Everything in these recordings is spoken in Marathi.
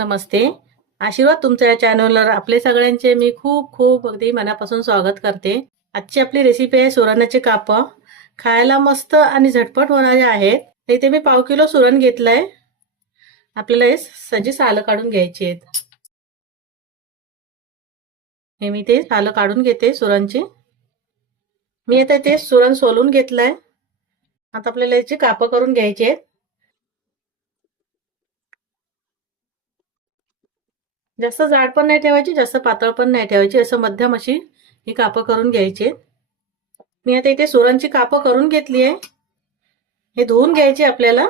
नमस्ते. आशीर्वाद तुमच्या या चॅनलवर आपले सगळ्यांचे मी खूप खूप अगदी मनापासून स्वागत करते. आजची आपली रेसिपी आहे सुरणाचे काप. खायला मस्त आणि झटपट होणारे आहेत. इथे मी पाव किलो सुरण घेतलंय. आपल्याला हे सजी सालं काढून घ्यायची आहेत. हे मी ते सालं काढून घेते सुरणची मी आता ते सुरण सोलून घेतलंय. आता आपल्याला याची कापं करून घ्यायची आहेत. जास्त जाड पण नाही ठेवायची जास्त पातळ पण नाही ठेवायची. असं मध्यम अशी ही कापं करून घ्यायची. मी आता इथे सुरांची कापं करून घेतली आहे. हे धुवून घ्यायचे आपल्याला.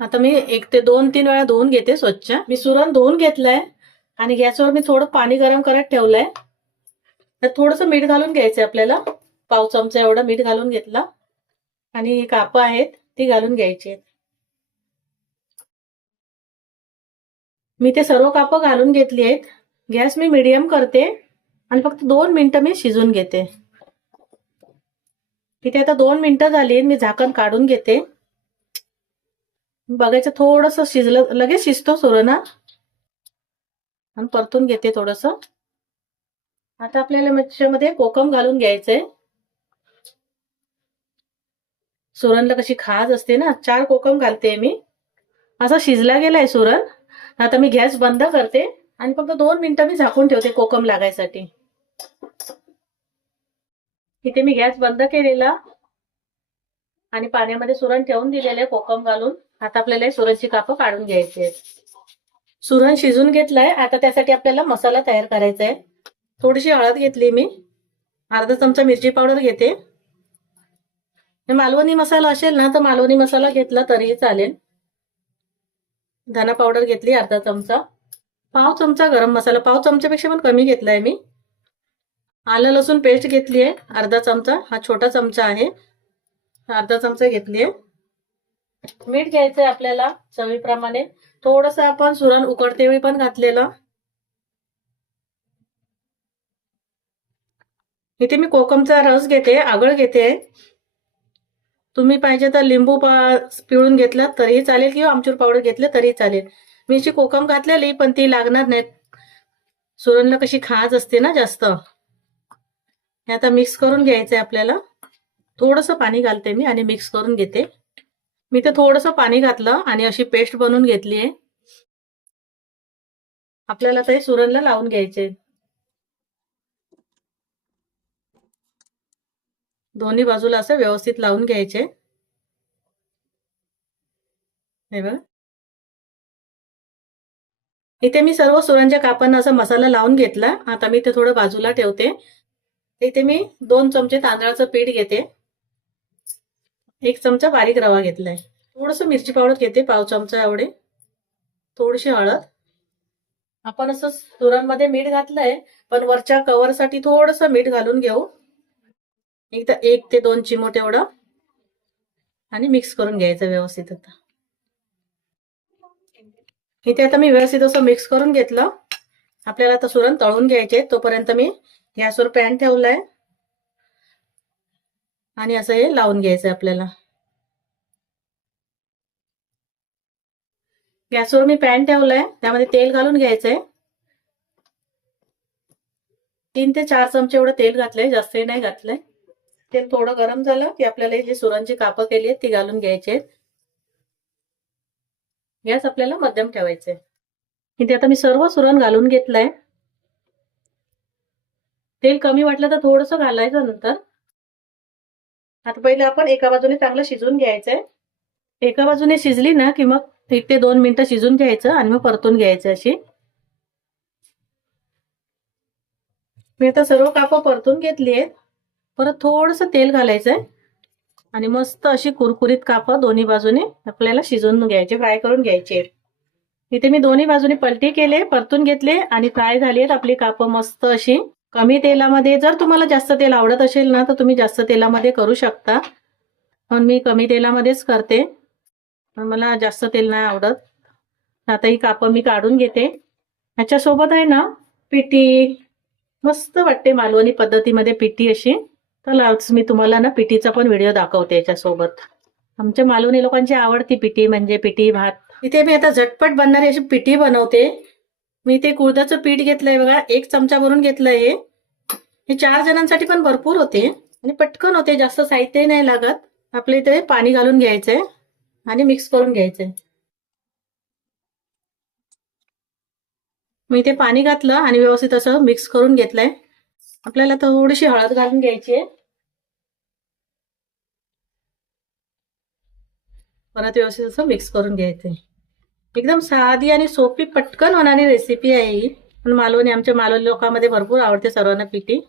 आता मी एक ते दोन तीन वेळा धुवून घेते स्वच्छ. मी सुरण धुवून घेतलंय आणि गॅसवर मी थोडं पाणी गरम करत ठेवलंय. तर थोडंसं मीठ घालून घ्यायचं आपल्याला. पाव चमचा एवढा मीठ घालून घेतला. आणि ही कापं आहेत ती घालून घ्यायची. आहेत मी ते सर्व कापं घालून घेतली आहेत. गॅस मी मिडियम करते आणि फक्त दोन मिनिटं मी शिजून घेते. तिथे आता दोन मिनिटं झाली मी झाकण काढून घेते. बघायचं थोडस शिजलं लगेच शिजतो सुरणा आणि परतून घेते थोडस. आता आपल्याला मच्छीमध्ये कोकम घालून घ्यायचंय. सुरणला कशी खाज असते ना चार कोकम घालते मी. असा शिजला गेलाय सुरण आता मी गॅस बंद करते आणि फक्त दोन मिनिटं मी झाकून ठेवते कोकम लागायसाठी. इथे मी गॅस बंद केलेला आणि पाण्यामध्ये सुरण ठेवून दिलेले कोकम घालून. आता आपल्याला सुरणची कापं काढून घ्यायची आहेत. सुरण शिजून घेतलाय. आता त्यासाठी आपल्याला मसाला तयार करायचा आहे थोडीशी हळद घेतली मी. अर्धा चमचा मिरची पावडर घेते. मालवणी मसाला असेल ना तर मालवणी मसाला घेतला तरीही चालेल. धना पावडर घेतली अर्धा चमचा. पाव चमचा गरम मसाला पाव चमच्यापेक्षा पण कमी घेतलाय मी. आलं लसूण पेस्ट घेतली आहे अर्धा चमचा. हा छोटा चमचा आहे. अर्धा चमचा घेतली आहे. मीठ घ्यायचंय आपल्याला चवीप्रमाणे. थोडस आपण सुरण उकडते वेळी पण घातलेलं. इथे मी कोकमचा रस घेते आगळ घेते. तुम्ही पाहिजे तर लिंबू पिळून घेतलं तरीही चालेल किंवा आमचूर पावडर घेतलं तरी चालेल. मी अशी कोकम घातलेली पण ती लागणार नाही सुरणला कशी खाज असते ना जास्त. हे आता मिक्स करून घ्यायचंय आपल्याला. थोडंसं पाणी घालते मी आणि मिक्स करून घेते. मी ते थोडंसं पाणी घातलं आणि अशी पेस्ट बनवून घेतली आहे आपल्याला ते सुरणला लावून घ्यायचे. दोन्ही बाजूला असं व्यवस्थित लावून घ्यायचे. हे बघा. इथे मी सर्व सुरांच्या कापांना असा मसाला लावून घेतला. आता मी ते थोडं बाजूला ठेवते. इथे मी दोन चमचे तांदळाचं पीठ घेते. एक चमचा बारीक रवा घेतलाय. थोडस मिरची पावडर घेते पाव चमचा एवढे. थोडीशी हळद. आपण असं सुरांमध्ये मीठ घातलंय पण वरच्या कवरसाठी थोडस मीठ घालून घेऊ. एकदा एक ते दोन चिमोट एवढं आणि मिक्स करून घ्यायचं व्यवस्थित आता. इथे आता मी व्यवस्थित असं मिक्स करून घेतलं. आपल्याला आता सुरण तळून घ्यायचे तोपर्यंत मी गॅसवर पॅन ठेवलाय. आणि असं हे लावून घ्यायचंय आपल्याला. गॅसवर मी पॅन ठेवलाय. त्यामध्ये तेल घालून घ्यायचंय. तीन ते चार चमचे एवढं तेल घातलंय. जास्तही नाही घातलंय. तेल थोडं गरम झालं की आपल्याला जी सुरांची कापं केली आहेत ती घालून घ्यायची आहेत. गॅस आपल्याला मध्यम ठेवायचे इथे आता मी सर्व सुरण घालून घेतलंय. तेल कमी वाटलं तर थोडस घालायचं नंतर. आता पहिले आपण एका बाजूने चांगलं शिजून घ्यायचंय एका बाजूने शिजली ना की मग एक ते दोन मिनिटं शिजून घ्यायचं आणि मग परतून घ्यायचं अशी. मी आता सर्व कापं परतून घेतली आहेत. परत थोडस तेल घालायचंय. आणि मस्त अशी कुरकुरीत कापं दोन्ही बाजूने आपल्याला शिजवून घ्यायचे फ्राय करून घ्यायचे. इथे मी दोन्ही बाजूने पलटी केले परतून घेतले आणि फ्राय झाली आहेत आपली कापं मस्त अशी. कमी तेलामध्ये जर तुम्हाला जास्त तेल आवडत असेल ना तर तुम्ही जास्त तेलामध्ये करू शकता. पण मी कमी तेलामध्येच करते. पण मला जास्त तेल नाही आवडत. आता ही कापं मी काढून घेते. ह्याच्यासोबत आहे ना पिठी. मस्त वाटते मालवणी पद्धतीमध्ये पिठी अशी. तर मी तुम्हाला ना पिठीचा पण व्हिडिओ दाखवते याच्यासोबत. आमच्या मालवणी लोकांची आवडती पिठी म्हणजे पिठी भात. इथे मी आता झटपट बनणारी अशी पिठी बनवते. मी ते कुळदाचं पीठ घेतलंय बघा एक चमचा भरून घेतलंय हे. चार जणांसाठी पण भरपूर होते. आणि पटकन होते जास्त साहित्य नाही लागत. आपल्या इथे पाणी घालून घ्यायचंय आणि मिक्स करून घ्यायचंय. मी इथे पाणी घातलं आणि व्यवस्थित असं मिक्स करून घेतलंय. आपल्याला थोडीशी हळद घालून घ्यायची आहे. परत व्यवस्थित असं मिक्स करून घ्यायचं एकदम साधी आणि सोपी पटकन होणारी रेसिपी आहे ही. पण मालवणी आमच्या मालवणी लोकांमध्ये भरपूर आवडते सर्वांना पिठी.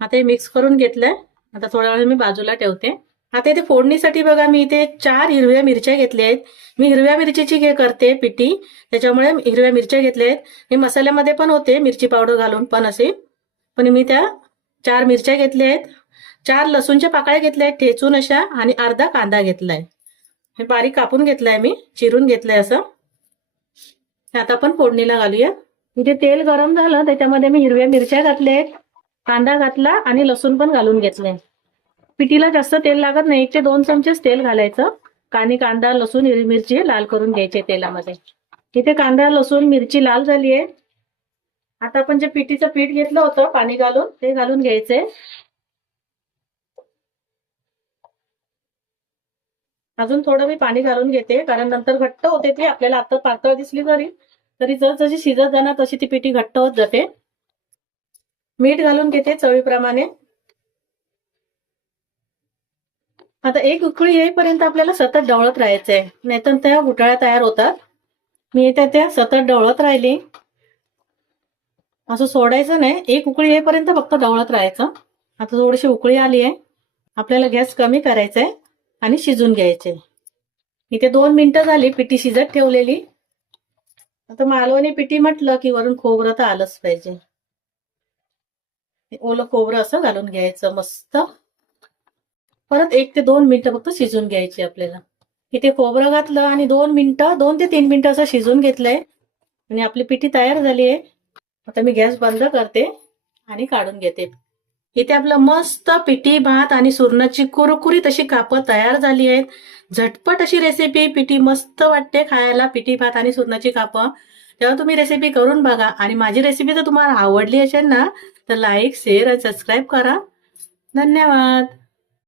आता हे मिक्स करून घेतलंय. आता थोड्या वेळ मी बाजूला ठेवते. आता इथे फोडणीसाठी बघा मी इथे चार हिरव्या मिरच्या घेतल्या आहेत. मी हिरव्या मिरचीची हे करते पिठी. त्याच्यामुळे हिरव्या मिरच्या घेतल्या आहेत. हे मसाल्यामध्ये पण होते मिरची पावडर घालून पण असे. पण मी त्या चार मिरच्या घेतल्या आहेत. चार लसूणच्या पाकळ्या घेतल्या आहेत ठेचून अशा आणि अर्धा कांदा घेतलाय. हे बारीक कापून घेतलाय मी चिरून घेतलंय असं. आता आपण फोडणीला घालूया. इथे तेल गरम झालं त्याच्यामध्ये मी हिरव्या मिरच्या घातल्या आहेत. कांदा घातला आणि लसूण पण घालून घेतलंय. पिठीला जास्त तेल लागत नाही एक ते दोन चमचेच तेल घालायचं. आणि कांदा लसूण हिरवी मिरची लाल करून घ्यायचे तेलामध्ये. इथे कांदा लसूण मिरची लाल झाली आहे आता आपण जे पिठीचं पीठ घेतलं होतं पाणी घालून ते घालून घ्यायचे. अजून थोडं मी पाणी घालून घेते कारण नंतर घट्ट होते ती आपल्याला आता पातळ दिसली तरी तरी जसजशी शिजत जाणार तशी ती पिठी घट्ट होत जाते. मीठ घालून घेते चवीप्रमाणे. आता एक उकळी येईपर्यंत आपल्याला सतत ढवळत राहायचंय नाहीतर त्या घुटाळ्या तयार होतात. मी त्या सतत ढवळत राहिली. असं सोडायचं नाही. एक उकळी येईपर्यंत फक्त ढवळत राहायचं. आता थोडीशी उकळी आली आहे. आपल्याला गॅस कमी करायचा आहे आणि शिजून घ्यायचे. इथे दोन मिनिटं झाली पिठी शिजत ठेवलेली. आता मालवणी पिठी म्हटलं की वरून खोबरं तर आलंच पाहिजे. ओलं खोबरं असं घालून घ्यायचं मस्त. परत एक ते दोन मिनिटं फक्त शिजून घ्यायची आपल्याला. इथे खोबरं घातलं आणि दोन मिनिटं दोन ते तीन मिनिटं असं शिजून घेतलंय. आणि आपली पिठी तयार झाली आहे. आता मी गॅस बंद करते आणि काढून घेते. इथे आपलं मस्त पिठी भात आणि सुरणाची कुरकुरीत अशी कापं तयार झाली आहेत. झटपट अशी रेसिपी पिठी मस्त वाटते खायला पिठी भात आणि सुरणाची कापं. तेव्हा तुम्ही रेसिपी करून बघा. आणि माझी रेसिपी जर तुम्हाला आवडली असेल ना तर लाईक शेअर आणि सबस्क्राईब करा. धन्यवाद.